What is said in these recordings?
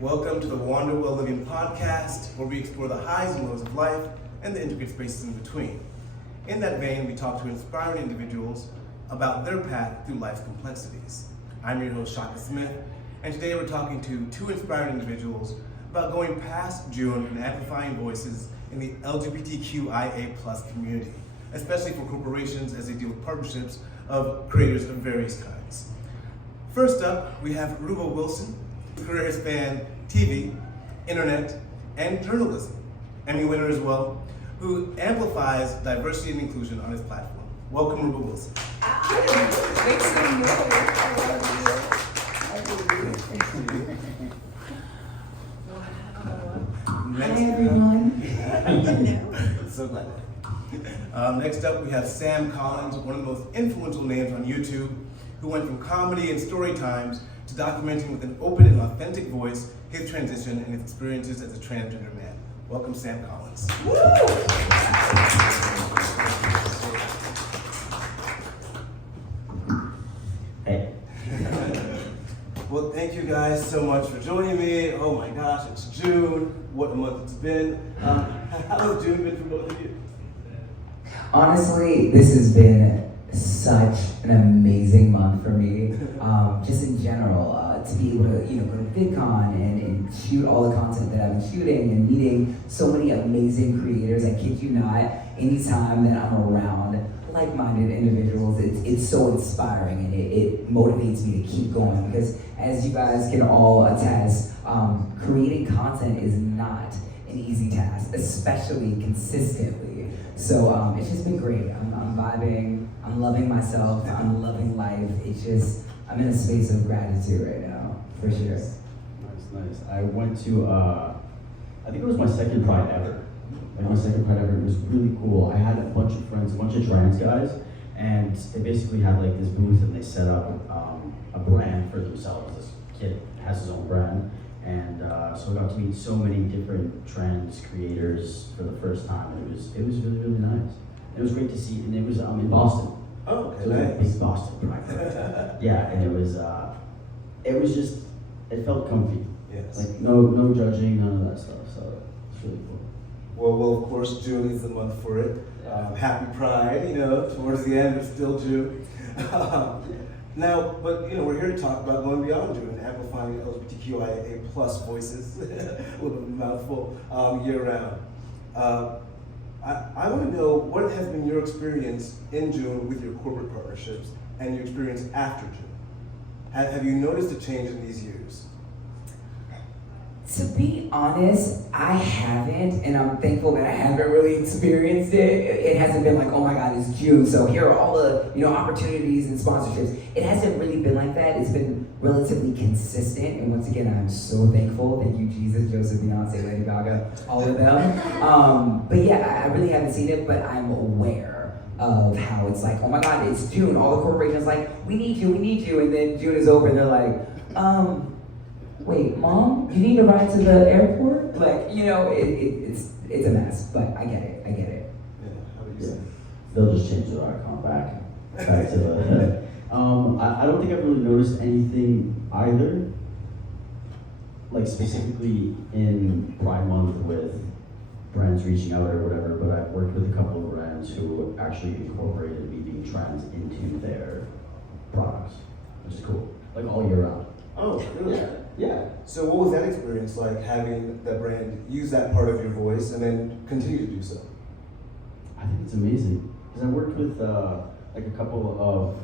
Welcome to the Wander Well Living podcast, where we explore the highs and lows of life and the intricate spaces in between. In that vein, we talk to inspiring individuals about their path through life's complexities. I'm your host, Shaka Smith, and today we're talking to two inspiring individuals about going past June and amplifying voices in the LGBTQIA+ community, especially for corporations as they deal with partnerships of creators of various kinds. First up, we have Ruba Wilson, whose career has spanned TV, internet, and journalism, Emmy winner as well, who amplifies diversity and inclusion on his platform. Welcome, Ruba Wilson. Make some noise. Hi, everyone. So glad. Next up, we have Sam Collins, one of the most influential names on YouTube, who went from comedy and story times to documenting with an open and authentic voice his transition and his experiences as a transgender man. Welcome, Sam Collins. Woo! Hey. Well, thank you guys so much for joining me. Oh my gosh, it's June. What a month it's been. How has June been for both of you? Honestly, this has been such an amazing month for me. Just in general, to be able to go to VidCon and shoot all the content that I've been shooting and meeting so many amazing creators. I kid you not, anytime that I'm around like-minded individuals, it's so inspiring and it motivates me to keep going, because as you guys can all attest, creating content is not an easy task, especially consistently. So it's just been great. I'm vibing, I'm loving myself, I'm loving life. I'm in a space of gratitude right now, for sure. Nice. I went to, I think it was my second Pride ever. It was really cool. I had a bunch of friends, a bunch of trans guys, and they basically had like this booth and they set up a brand for themselves. This kid has his own brand. And so I got to meet so many different trans creators for the first time. And it was really, really nice. It was great to see, and it was in Boston. Oh, okay, so nice. Big Boston Pride. Yeah, and it felt comfy. Yes. Like no judging, none of that stuff. So it's really cool. Well, of course, June is the month for it. Happy Pride, towards the end, it's still June. Now, but we're here to talk about going beyond June and amplifying LGBTQIA+ voices with a mouthful year round. I want to know, what has been your experience in June with your corporate partnerships and your experience after June? Have you noticed a change in these years? To be honest, I haven't, and I'm thankful that I haven't really experienced it. It hasn't been like, oh my God, it's June, so here are all the opportunities and sponsorships. It hasn't really been like that. It's been relatively consistent, and once again, I'm so thankful. Thank you, Jesus, Joseph, Beyonce, Lady Gaga, all of them. But yeah, I really haven't seen it, but I'm aware of how it's like, oh my God, it's June. All the corporations like, we need you, and then June is over, and they're like, wait, Mom, you need to ride to the airport? Like, it's a mess, but I get it. Yeah, how would you say? They'll just change their icon back to the. I don't think I've really noticed anything either. Like specifically in Pride Month with brands reaching out or whatever, but I've worked with a couple of brands who actually incorporated me being trans into their products, which is cool. Like all year round. Oh, really? Yeah. So what was that experience like, having the brand use that part of your voice and then continue to do so? I think it's amazing because I worked with like a couple of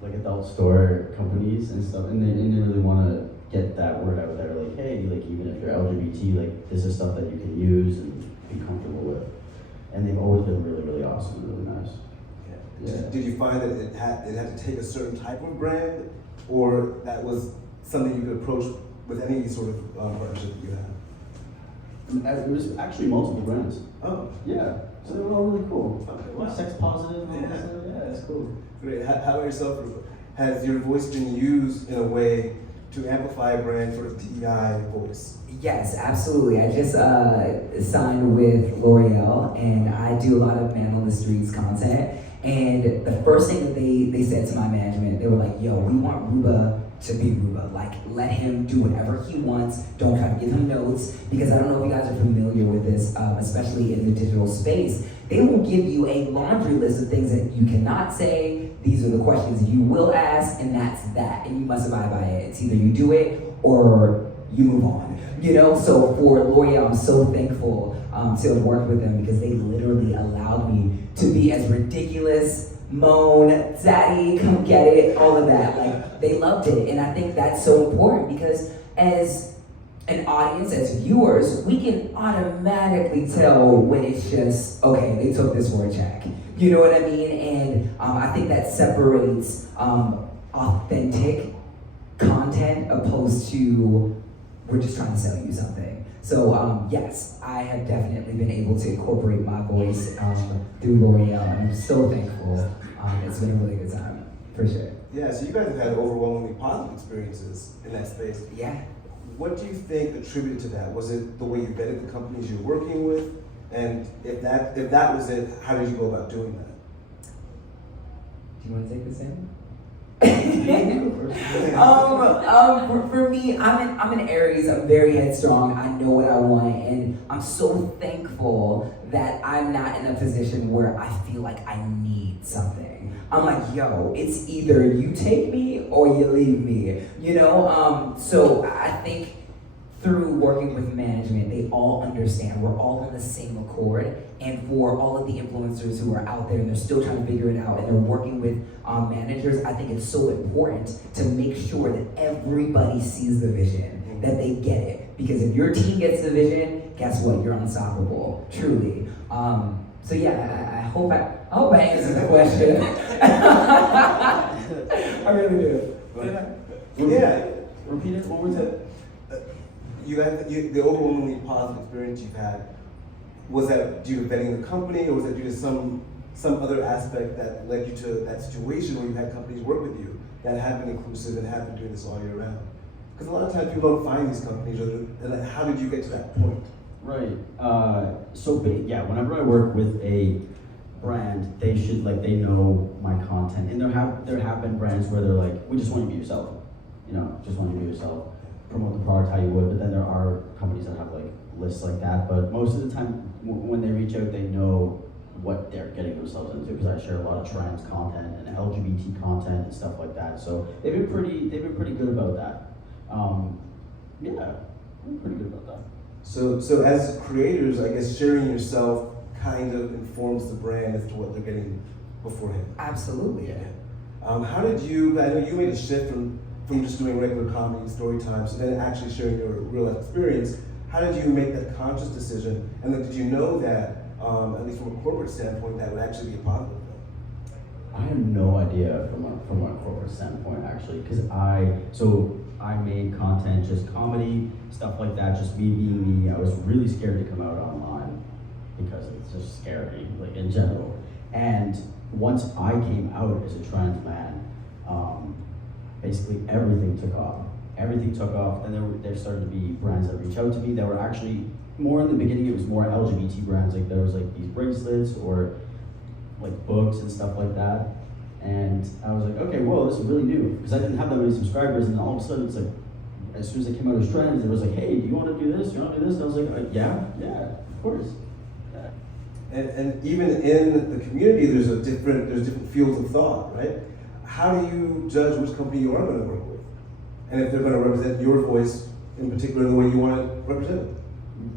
like adult store companies and stuff, and they really want to get that word out there. Like, hey, like even if you're LGBT, like this is stuff that you can use and be comfortable with. And they've always been really, really awesome and really nice. Yeah. Did you find that it had to take a certain type of brand, or that was something you could approach with any sort of partnership that you have? It was actually multiple brands. Oh. Yeah. So they were all really cool. Okay, wow. Sex positive. And all Yeah. that stuff. Yeah, it's cool. Great. How about yourself, Ruba? Has your voice been used in a way to amplify a brand sort of DEI voice? Yes, absolutely. I just signed with L'Oreal, and I do a lot of man on the streets content. And the first thing that they said to my management, they were like, yo, we want Ruba to be Ruba. Like, let him do whatever he wants. Don't try to give him notes, because I don't know if you guys are familiar with this, especially in the digital space. They will give you a laundry list of things that you cannot say. These are the questions you will ask, and that's that. And you must abide by it. It's either you do it or you move on. You know, so for L'Oreal, I'm so thankful to have worked with them, because they literally allowed me to be as ridiculous, moan, daddy, come get it, all of that. Like, they loved it. And I think that's so important, because as an audience, as viewers, we can automatically tell when it's just, okay, they took this for a check. You know what I mean? And I think that separates authentic content opposed to we're just trying to sell you something. So yes, I have definitely been able to incorporate my voice through L'Oreal, and I'm so thankful. It's been a really good time, for sure. Yeah, so you guys have had overwhelmingly positive experiences in that space. Yeah. What do you think attributed to that? Was it the way you vetted the companies you're working with? And if that was it, how did you go about doing that? Do you want to take this in? For me, I'm an Aries. I'm very headstrong. I know what I want, and I'm so thankful that I'm not in a position where I feel like I need something. I'm like, yo, it's either you take me or you leave me. You know. So I think through working with management, they all understand. We're all on the same accord. And for all of the influencers who are out there and they're still trying to figure it out and they're working with managers, I think it's so important to make sure that everybody sees the vision, that they get it. Because if your team gets the vision, guess what? You're unstoppable, truly. So yeah, I hope I answered the question. I really do. Yeah. Repeat it. What was it? The overwhelmingly positive experience you've had, was that due to vetting the company, or was that due to some other aspect that led you to that situation where you had companies work with you that have been inclusive and have been doing this all year round? Because a lot of times people don't find these companies, and how did you get to that point? Right. Whenever I work with a brand, they know my content, and there have been brands where they're like, we just want you to be yourself, just want you to be yourself, promote the product how you would. But then there are companies that have like lists like that. But most of the time, when they reach out, they know what they're getting themselves into, because I share a lot of trans content and LGBT content and stuff like that. So they've been pretty good about that. They're pretty good about that. So as creators, I guess sharing yourself kind of informs the brand as to what they're getting beforehand. Absolutely. Yeah. How did you? I know you made a shift from just doing regular comedy and story times to then actually sharing your real life experience. How did you make that conscious decision? And then did you know that, at least from a corporate standpoint, that would actually be a positive thing? I had no idea from a corporate standpoint, actually, because I made content, just comedy, stuff like that, just me being me. I was really scared to come out online because it's just scary, like in general. And once I came out as a trans man, basically everything took off. Everything took off, and there started to be brands that reached out to me that were actually more in the beginning. It was more LGBT brands, like there was like these bracelets or like books and stuff like that. And I was like, okay, whoa, this is really new, because I didn't have that many subscribers. And then all of a sudden, it's like, as soon as I came out as trans, it was like, hey, do you want to do this? Do you want to do this? And I was like, yeah, of course. Yeah. And even in the community, there's different fields of thought, right? How do you judge which company you are going to work with? And if they're going to represent your voice in particular the way you want to represent it?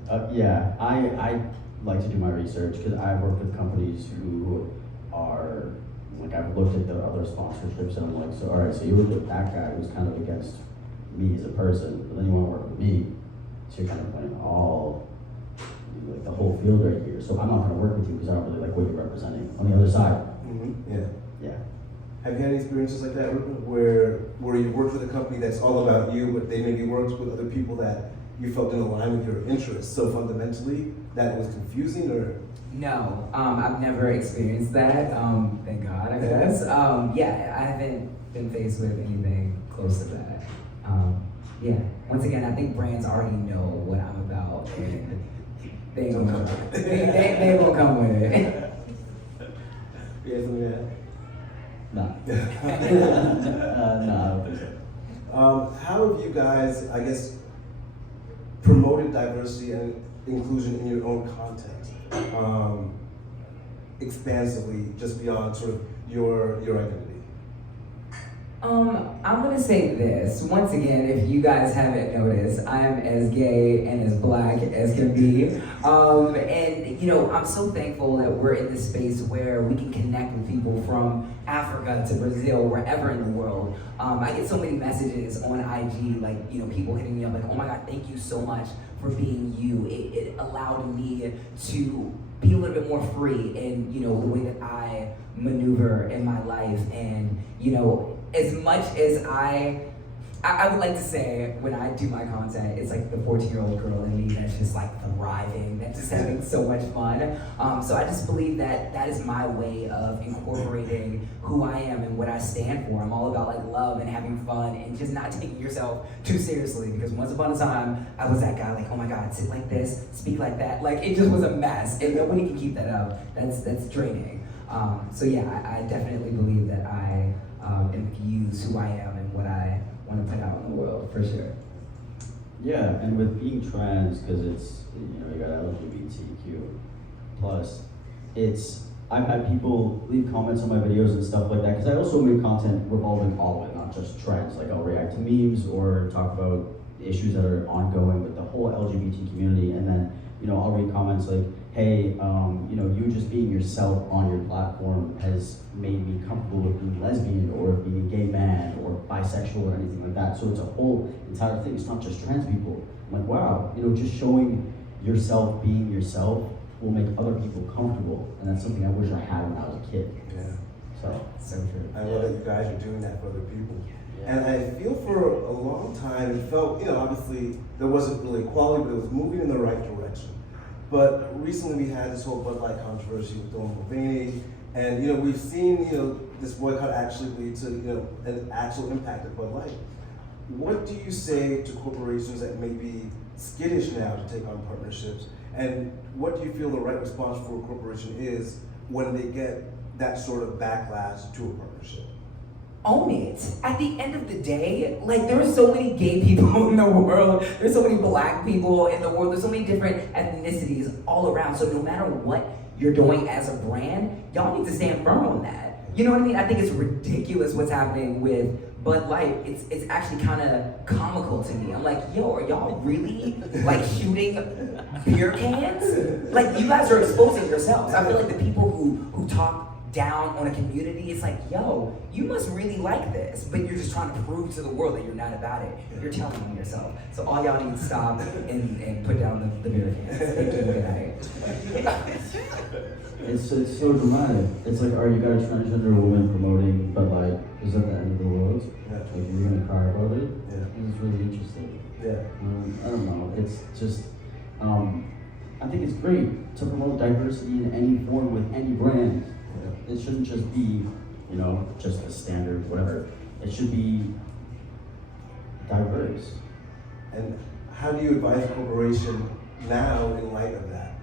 I like to do my research, because I've worked with companies who are, like, I've looked at the other sponsorships and I'm like, so all right, so you looked at that guy who's kind of against me as a person, but then you want to work with me, so you're kind of playing all, like, the whole field right here. So I'm not going to work with you because I don't really like what you're representing on the other side. Mm-hmm. Yeah. Yeah. Have you had any experiences like that, Ruba, where you worked with a company that's all about you, but they maybe worked with other people that you felt didn't align with your interests so fundamentally that it was confusing, or? No, I've never experienced that. Thank God, I guess. I haven't been faced with anything close to that. Once again, I think brands already know what I'm about, and they ain't gonna come. They won't come with it. Yeah, something like that. No. No, I don't think so. How have you guys, I guess, promoted diversity and inclusion in your own content, expansively, just beyond sort of your identity? I'm gonna say this. Once again, if you guys haven't noticed, I am as gay and as black as can be. And you know, I'm so thankful that we're in this space where we can connect with people from Africa to Brazil, wherever in the world. I get so many messages on IG, like, you know, people hitting me up like, oh my God, thank you so much for being you. It allowed me to be a little bit more free in, you know, the way that I maneuver in my life. And, you know, as much as I would like to say when I do my content, it's like the 14-year-old girl in me that's just like thriving, that's just having so much fun. So I just believe that that is my way of incorporating who I am and what I stand for. I'm all about like love and having fun and just not taking yourself too seriously, because once upon a time, I was that guy like, oh my God, sit like this, speak like that. Like it just was a mess, and nobody can keep that up. That's draining. So yeah, I definitely believe that I infuse who I am and what I want to put out in the world, for sure. Yeah, and with being trans, because it's, you know, you got LGBTQ plus, I've had people leave comments on my videos and stuff like that, because I also make content revolving all of it, not just trans. Like I'll react to memes or talk about issues that are ongoing with the whole LGBT community, and then, you know, I'll read comments like, hey, you know, you just being yourself on your platform has made me comfortable with being lesbian or being a gay man or bisexual or anything like that. So it's a whole entire thing. It's not just trans people. I'm like, wow, you know, just showing yourself, being yourself will make other people comfortable. And that's something I wish I had when I was a kid. Yeah. So true. I love that you guys are doing that for other people. Yeah. And I feel for a long time, it felt, you know, obviously there wasn't really equality, but it was moving in the right direction. But recently we had this whole Bud Light controversy with Ruba Wilson, and you know, we've seen, you know, this boycott actually lead to, you know, an actual impact of Bud Light. What do you say to corporations that may be skittish now to take on partnerships? And what do you feel the right response for a corporation is when they get that sort of backlash to a partnership? Own it. At the end of the day, like there's so many gay people in the world, there's so many black people in the world, there's so many different ethnicities all around. So no matter what you're doing as a brand, y'all need to stand firm on that. You know what I mean? I think it's ridiculous what's happening with Bud Light. It's actually kind of comical to me. I'm like, yo, are y'all really like shooting beer cans? Like you guys are exposing yourselves. I feel like the people who talk down on a community, it's like, yo, you must really like this, but you're just trying to prove to the world that you're not about it. You're telling on yourself. So all y'all need to stop and put down the beer cans. Thank you. Good night. It's so dramatic. It's like, you got a transgender woman promoting Bud Light. Is that the end of the world? Yeah. Like, you're gonna cry about it? Yeah. It's really interesting. Yeah. I don't know. It's just, I think it's great to promote diversity in any form with any brand. It shouldn't just be, you know, just a standard, whatever. It should be diverse. And how do you advise a corporation now in light of that?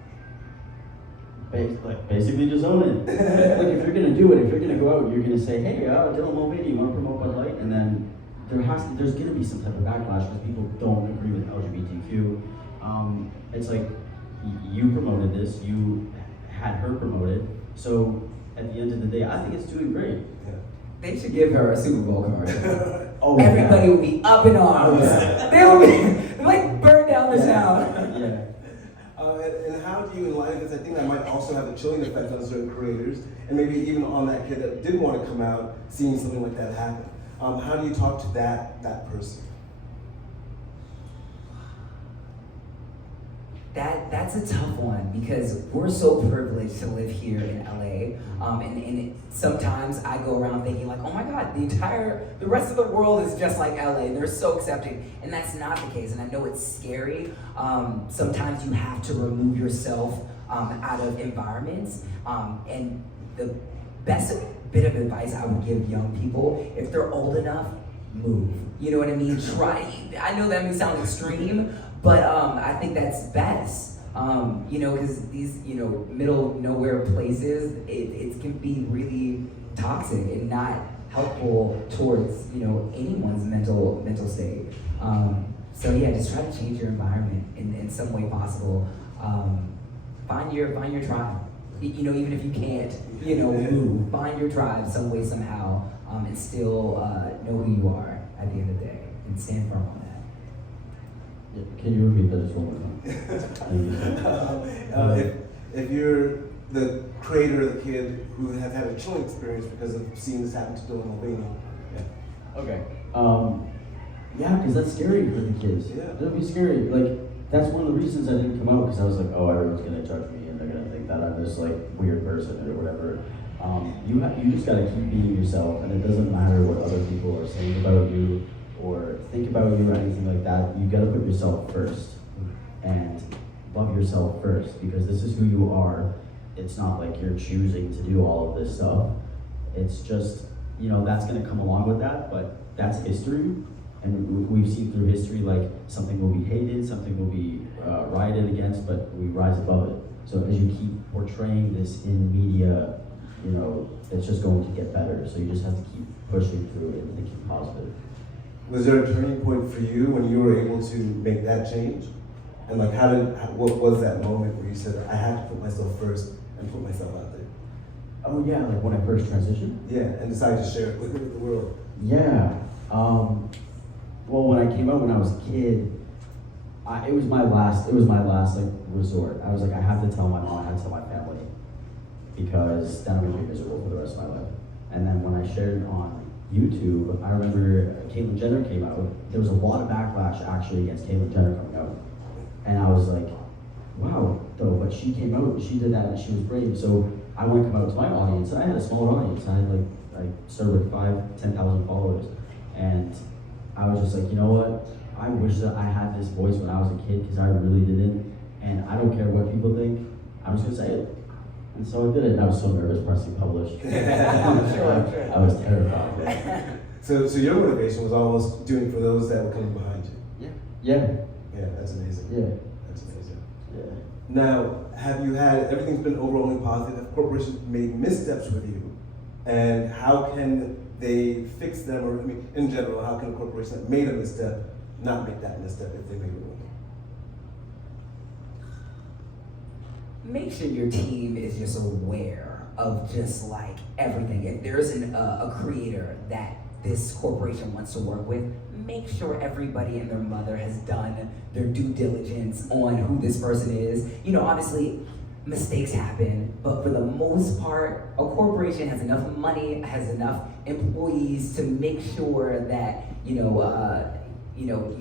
Basically just own it. Like if you're gonna do it, if you're gonna go out, you're gonna say, hey, Dylan Mulvaney, you wanna promote Bud Light? And then there's gonna be some type of backlash because people don't agree with LGBTQ. It's like, you promoted this, you had her promoted, so at the end of the day, I think it's doing great. Yeah. They should give her a Super Bowl commercial. Oh, Everybody yeah. would be up in arms. Yeah. They would be like burn down the town. Yeah. And how do you enlighten this? I think that might also have a chilling effect on certain creators, and maybe even on that kid that didn't want to come out, seeing something like that happen. How do you talk to that person? That's a tough one because we're so privileged to live here in LA, and sometimes I go around thinking like, oh my God, the rest of the world is just like LA. They're so accepting, and that's not the case. And I know it's scary. Sometimes you have to remove yourself out of environments, and the best bit of advice I would give young people, if they're old enough, move. You know what I mean? Try. I know that may sound extreme, but I think that's best. You know, because these, you know, middle nowhere places, it can be really toxic and not helpful towards anyone's mental state. So yeah, just try to change your environment in some way possible. Find your tribe. Even if you can't move, find your tribe some way somehow, and still know who you are at the end of the day and stand firm on that. Yeah, can you repeat that just one more time? If you're the creator of the kid who has had a chilling experience because of seeing this happen to Dylan Mulvaney. Yeah. Okay. Yeah, because that's scary for the kids. Yeah. It'll be scary. Like, that's one of the reasons I didn't come out, because I was like, oh, everyone's gonna judge me and they're gonna think that I'm this like weird person or whatever. You just gotta keep being yourself, and it doesn't matter what other people are saying about you or think about you or anything like that. You gotta put yourself first and love yourself first, because this is who you are. It's not like you're choosing to do all of this stuff. It's just, that's gonna come along with that, but that's history. And we've seen through history, like, something will be hated, something will be rioted against, but we rise above it. So as you keep portraying this in media, it's just going to get better. So you just have to keep pushing through it and thinking positive. Was there a turning point for you when you were able to make that change? And like, what was that moment where you said, I have to put myself first and put myself out there? Oh yeah, like when I first transitioned? Yeah, and decided to share it with the world. Yeah. Well, when I came out when I was a kid, it was my last like resort. I was like, I have to tell my mom, I have to tell my family, because then I'm gonna be miserable for the rest of my life. And then when I shared it on YouTube, I remember Caitlyn Jenner came out. There was a lot of backlash actually against Caitlyn Jenner coming out. And I was like, wow, though, but she came out and she did that and she was brave. So I want to come out to my audience. I had a smaller audience. I started with 10,000 followers. And I was just like, you know what? I wish that I had this voice when I was a kid, because I really didn't. And I don't care what people think. I'm just gonna say it. And so I did it. And I was so nervous pressing publish. Sure. I was terrified. So your motivation was almost doing for those that were coming behind you. Yeah. Yeah, that's amazing. Yeah. That's amazing. Yeah. Now, have you had, everything's been overwhelmingly positive, have corporations made missteps with you? And how can they fix them, or in general, how can a corporation that made a misstep not make that misstep if they made one? Make sure your team is just aware of just like everything. If there's a creator that this corporation wants to work with, make sure everybody and their mother has done their due diligence on who this person is. Obviously, mistakes happen, but for the most part, a corporation has enough money, has enough employees to make sure that you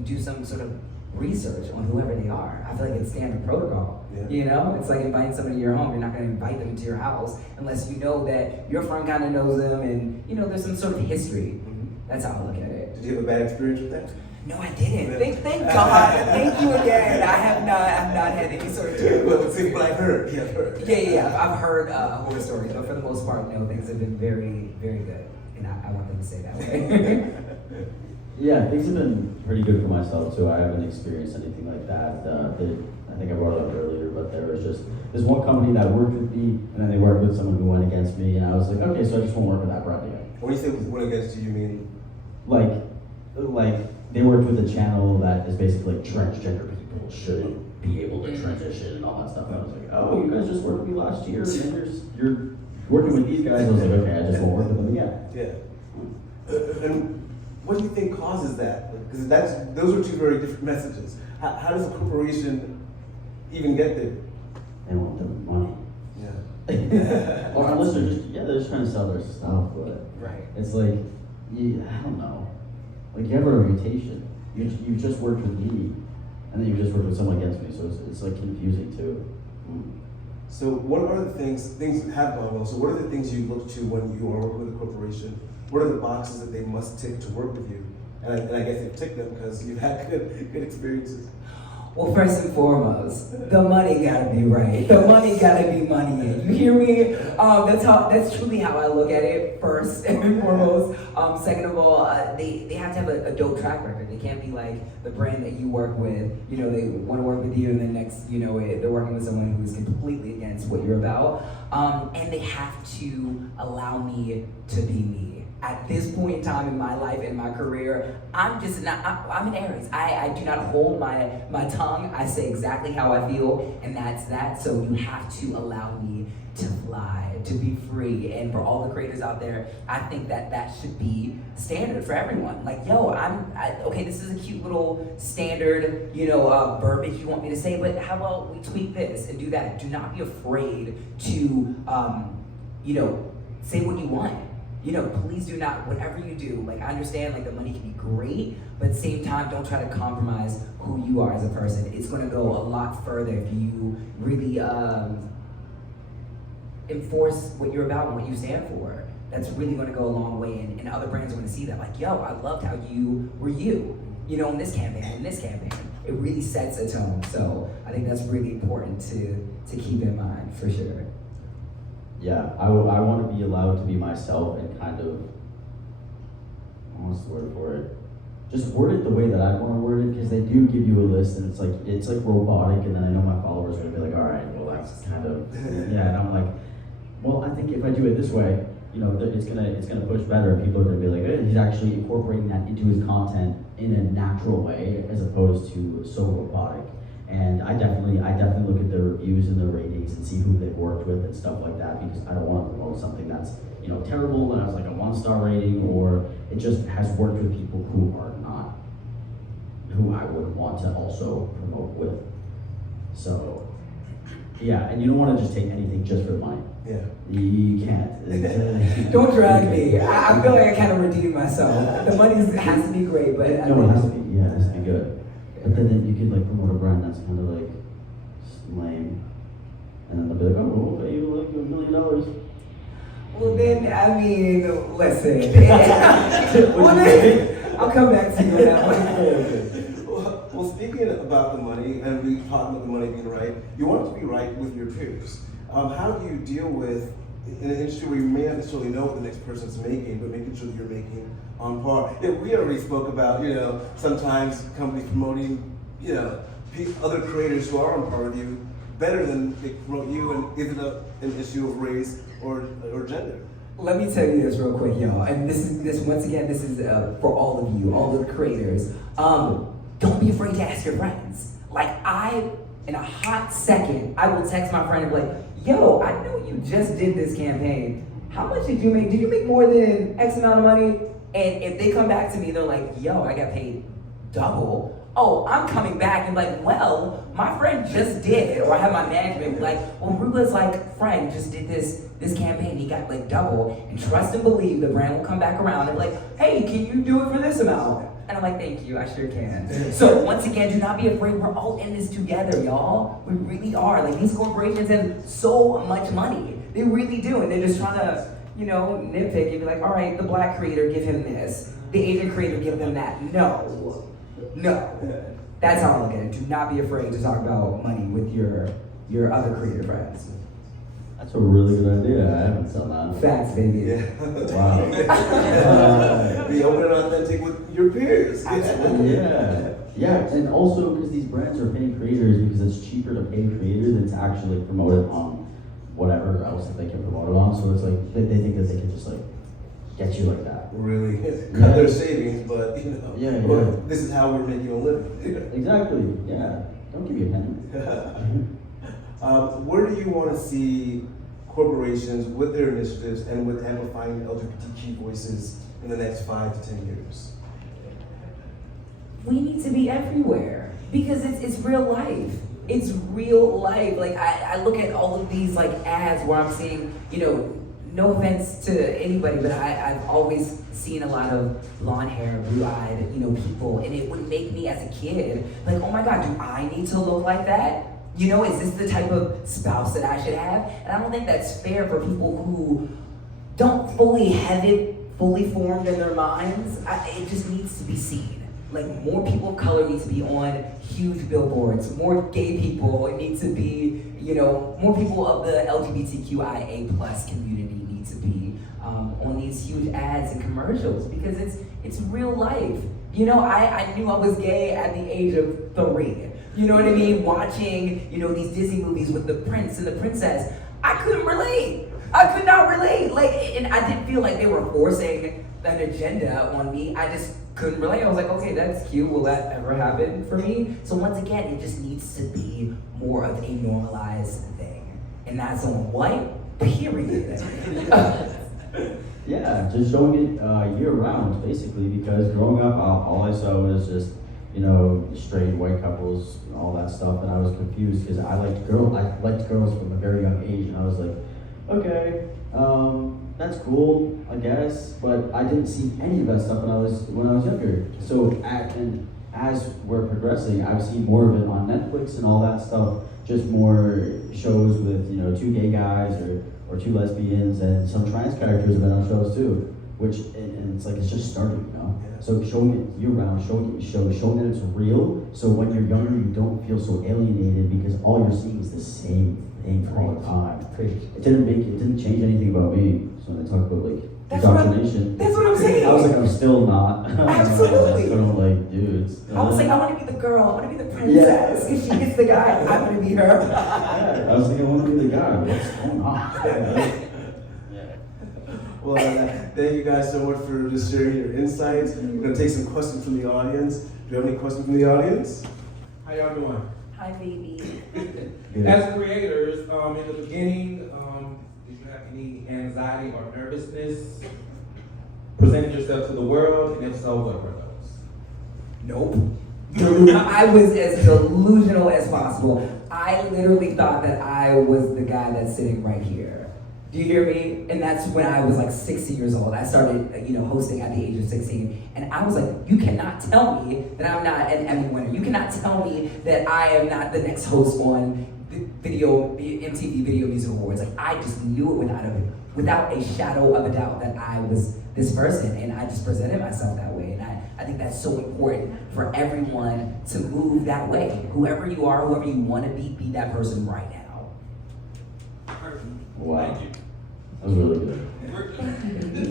do some sort of research on whoever they are. I feel like it's standard protocol. Yeah. It's like inviting somebody to your home. You're not going to invite them to your house unless you know that your friend kind of knows them and there's some sort of history. That's how I look at it. Did you have a bad experience with that? No, I didn't. Thank God. Thank you again. I have not had any sort of terrible. Well, see, but I've heard. Yeah. I've heard horror stories, but for the most part, no, things have been very, very good, and I want them to stay that way. Yeah, things have been pretty good for myself too. I haven't experienced anything like that. I think I brought it up earlier, but there was just this one company that worked with me, and then they worked with someone who went against me, and I was like, okay, so I just won't work with that brand again. When you say went against you mean? Like they worked with a channel that is basically like transgender people shouldn't be able to transition and all that stuff. And I was like, oh, you guys just worked with me last year, and you're working with these guys. I was like, okay, I just won't work with them again. Yeah. And what do you think causes that? Because those are two very different messages. How does a corporation even get there? They want the money. Yeah. Or unless they're just trying to sell their stuff, but Right. it's like, I don't know. Like, you have a reputation. You've just worked with me, and then you just worked with someone against me, so it's like confusing too. So what are the things have gone well, so what are the things you look to when you are working with a corporation? What are the boxes that they must tick to work with you? And I guess they tick them because you've had good experiences. Well, first and foremost, the money gotta be right. The money gotta be money. You hear me? That's truly how I look at it. First and foremost. Second of all, they have to have a dope track record. They can't be like the brand that you work with. They want to work with you, and then next, they're working with someone who's completely against what you're about. And they have to allow me to be me. at this point in time in my life, in my career, I'm just not, I'm an Aries. I do not hold my tongue. I say exactly how I feel, and that's that. So you have to allow me to fly, to be free. And for all the creators out there, I think that should be standard for everyone. Like, yo, okay, this is a cute little standard, verbiage you want me to say, but how about we tweak this and do that? Do not be afraid to, say what you want. Please do not, whatever you do, like, I understand, like, the money can be great, but at the same time, don't try to compromise who you are as a person. It's gonna go a lot further if you really enforce what you're about and what you stand for. That's really gonna go a long way, and other brands are gonna see that, like, yo, I loved how you were you, in this campaign, It really sets a tone, so I think that's really important to keep in mind, for sure. Yeah, I want to be allowed to be myself and kind of, what's the word for it? Just word it the way that I want to word it, because they do give you a list and it's like robotic, and then I know my followers are going to be like, all right, well that's kind of, yeah, and I'm like, well, I think if I do it this way, it's gonna push better, and people are going to be like, he's actually incorporating that into his content in a natural way as opposed to so robotic. And I definitely look at their reviews and their ratings and see who they've worked with and stuff like that, because I don't want to promote something that's terrible and has like a 1-star rating, or it just has worked with people who are not who I would want to also promote with. So yeah, and you don't want to just take anything just for the money. Yeah. You can't. Don't drag me. I feel like I kind of redeemed myself. The money has to be great, but it has to be. Yeah, it has to be good. But then you could promote a brand that's kind of lame, and then they'll be like, oh, we'll pay you $1 million. Well then, listen. Well then, I'll come back to you on that one. Well, speaking about the money, and we talked about the money being right, you want it to be right with your peers. How do you deal with, in an industry where you may not necessarily know what the next person's making, but making sure that you're making on par? Yeah, we already spoke about, sometimes companies promoting, other creators who are on par with you better than they promote you, and is it an issue of race or gender? Let me tell you this real quick, y'all, and this is for all of you, all the creators. Don't be afraid to ask your friends. In a hot second, I will text my friend and be like, yo, I know you just did this campaign. How much did you make? Did you make more than X amount of money? And if they come back to me, they're like, yo, I got paid double. Oh, I'm coming back and well, my friend just did. Or I have my management be like, well, Ruba's friend just did this campaign, he got double. And trust and believe the brand will come back around and be like, hey, can you do it for this amount? And I'm like, thank you, I sure can. So once again, do not be afraid, we're all in this together, y'all. We really are. These corporations have so much money. They really do, and they're just trying to, nitpick and be like, all right, the black creator, give him this. The Asian creator, give them that. No. That's how I look at it. Do not be afraid to talk about money with your other creator friends. That's a really good idea. I haven't done that. Facts, baby. Yeah. Wow. Be open and authentic with your peers. Absolutely. Yeah, and also because these brands are paying creators because it's cheaper to pay creators than to actually promote it on whatever else that they can promote it on. So it's they think that they can just get you like that. Really cut their savings, but this is how we're making a living. Exactly. Yeah. Don't give me a penny. Where do you want to see corporations with their initiatives and with amplifying LGBTQ voices in the next 5 to 10 years? We need to be everywhere because it's real life. It's real life. I look at all of these ads where I'm seeing, no offense to anybody, but I've always seen a lot of blonde hair, blue-eyed, people, and it would make me as a kid oh my God, do I need to look like that? Is this the type of spouse that I should have? And I don't think that's fair for people who don't fully have it fully formed in their minds. It just needs to be seen. More people of color need to be on huge billboards. More gay people. It needs to be, more people of the LGBTQIA+ community need to be on these huge ads and commercials because it's real life. I knew I was gay at the age of 3. You know what I mean? Watching, these Disney movies with the prince and the princess. I couldn't relate. I could not relate. And I didn't feel like they were forcing an agenda on me. I just couldn't relate. I was like, okay, that's cute. Will that ever happen for me? So once again, it just needs to be more of a normalized thing. And that's on white, period. Yeah, just showing it year round, basically, because growing up, all I saw was just, straight white couples and all that stuff, and I was confused because I liked girls from a very young age, and I was like, okay, that's cool, I guess, but I didn't see any of that stuff when I was younger. So as we're progressing, I've seen more of it on Netflix and all that stuff, just more shows with two gay guys or two lesbians, and some trans characters have been on shows too, and it's like it's just starting, Yeah. So showing it year round, showing that it's real, so when you're younger you don't feel so alienated because all you're seeing is the same thing all the time. It didn't change anything about me. So when they talk about indoctrination, That's what I'm saying. I was like, I'm still not. Absolutely. But I'm like, dudes. I was like, I want to be the girl. I want to be the princess. If she gets the guy, I'm going to be her. Yeah, I was like, I want to be the guy. What's going on? Well, thank you guys so much for just sharing your insights. We're going to take some questions from the audience. Do you have any questions from the audience? How y'all doing? Hi, baby. As creators, in the beginning, did you have any anxiety or nervousness presenting yourself to the world? And if so, what were those? Nope. I was as delusional as possible. I literally thought that I was the guy that's sitting right here. Do you hear me? And that's when I was like 60 years old. I started, hosting at the age of 16. And I was like, you cannot tell me that I'm not an Emmy winner. You cannot tell me that I am not the next host on MTV Video Music Awards. Like, I just knew it without a shadow of a doubt that I was this person. And I just presented myself that way. And I think that's so important for everyone to move that way. Whoever you are, whoever you want to be that person right now. Wow. Thank you. That was really good.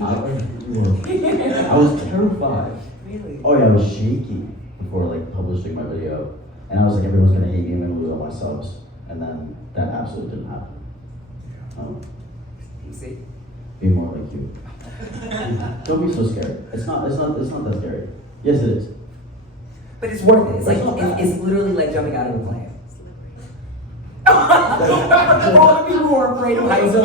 I was terrified. Really? Oh yeah, I was shaking before publishing my video, and I was like, everyone's gonna hate me. I'm gonna lose all my subs, and then that absolutely didn't happen. You see? Be more like you. Don't be so scared. It's not that scary. Yes, it is. But it's worth it. It's like it's literally like jumping out of a plane. All the people who are afraid of heights are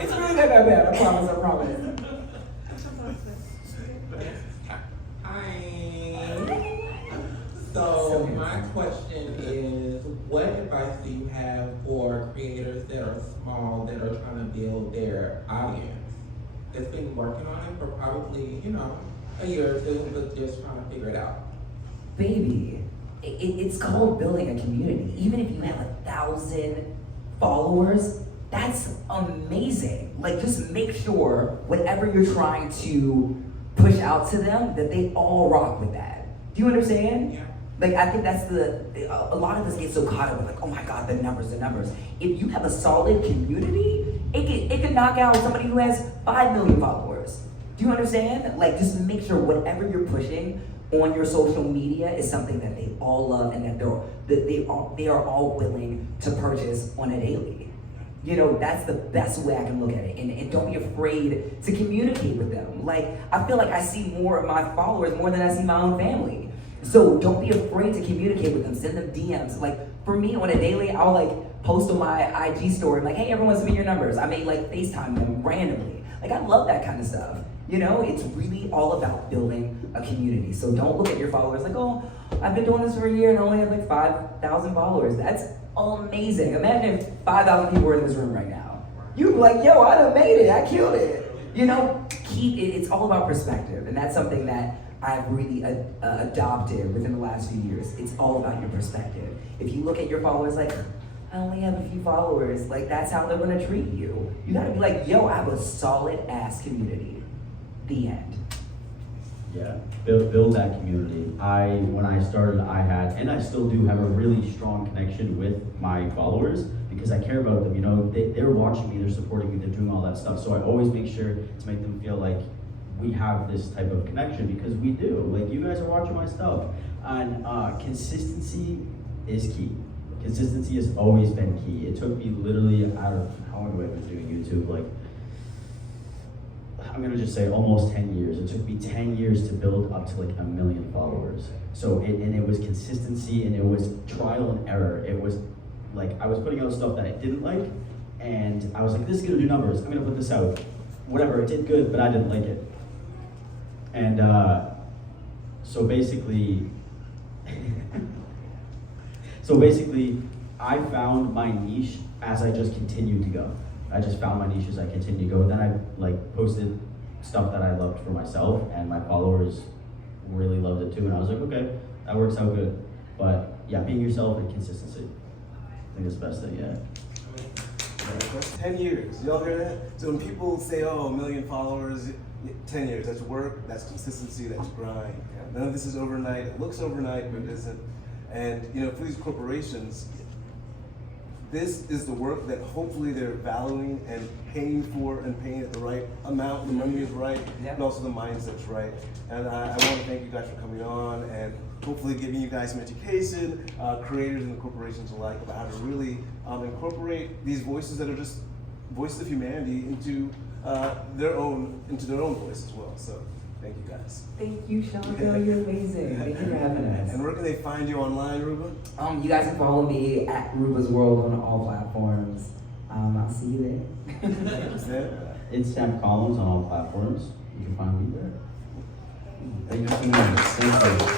It's really not that bad. I promise. Hi. So my question is, what advice do you have for creators that are small, that are trying to build their audience, that's been working on it for probably, a year or two, but just trying to figure it out? Baby, it's called building a community. Even if you have 1,000 followers, that's amazing. Just make sure whatever you're trying to push out to them, that they all rock with that. Do you understand? Yeah. I think that's a lot of us get so caught up with oh my God, the numbers. If you have a solid community, it can knock out somebody who has 5 million followers. Do you understand? Just make sure whatever you're pushing on your social media is something that they all love and that they are all willing to purchase on a daily. That's the best way I can look at it. And don't be afraid to communicate with them. I feel like I see more of my followers more than I see my own family. So don't be afraid to communicate with them. Send them DMs. For me, on a daily, I'll post on my IG story, hey, everyone send me your numbers. I may FaceTime them randomly. I love that kind of stuff. It's really all about building a community. So don't look at your followers oh, I've been doing this for a year and I only have 5,000 followers. That's amazing. Imagine if 5,000 people were in this room right now. You'd be yo, I done made it. I killed it. Keep it. It's all about perspective. And that's something that I've really adopted within the last few years. It's all about your perspective. If you look at your followers I only have a few followers, that's how they're gonna treat you. You gotta be yo, I have a solid ass community. The end. Yeah, build that community. When I started, I had, and I still do have a really strong connection with my followers because I care about them. They're watching me, they're supporting me, they're doing all that stuff. So I always make sure to make them feel like we have this type of connection because we do. You guys are watching my stuff, and consistency is key. Consistency has always been key. It took me literally, I don't know, how long have I been doing YouTube? Like, I'm gonna just say almost 10 years. It took me 10 years to build up to like 1 million followers. So, and it was consistency and it was trial and error. It was like, I was putting out stuff that I didn't like, and I was like, this is gonna do numbers, I'm gonna put this out. Whatever, it did good, but I didn't like it. And so basically, I found my niche as I just continued to go. I just found my niche as I continued to go. Then I like posted stuff that I loved for myself, and my followers really loved it too. And I was like, okay, that works out good. But yeah, being yourself and consistency, I think is the best thing. Yeah. 10 years, y'all hear that? So when people say, oh, 1 million followers, 10 years, that's work, that's consistency, that's grind. None of this is overnight. It looks overnight, but it isn't. And for these corporations, this is the work that hopefully they're valuing and paying for, and paying at the right amount. The money is right, and also the mindset's right. And I want to thank you guys for coming on and hopefully giving you guys some education, creators and the corporations alike, about how to really incorporate these voices that are just voices of humanity into their own voice as well. So thank you guys. Thank you, Shaka. You're amazing. Thank you for having us. And where can they find you online, Ruba? You guys can follow me at Ruba's World on all platforms. I'll see you there. It's Sam Collins on all platforms. You can find me there. Thank you so much. Thank you.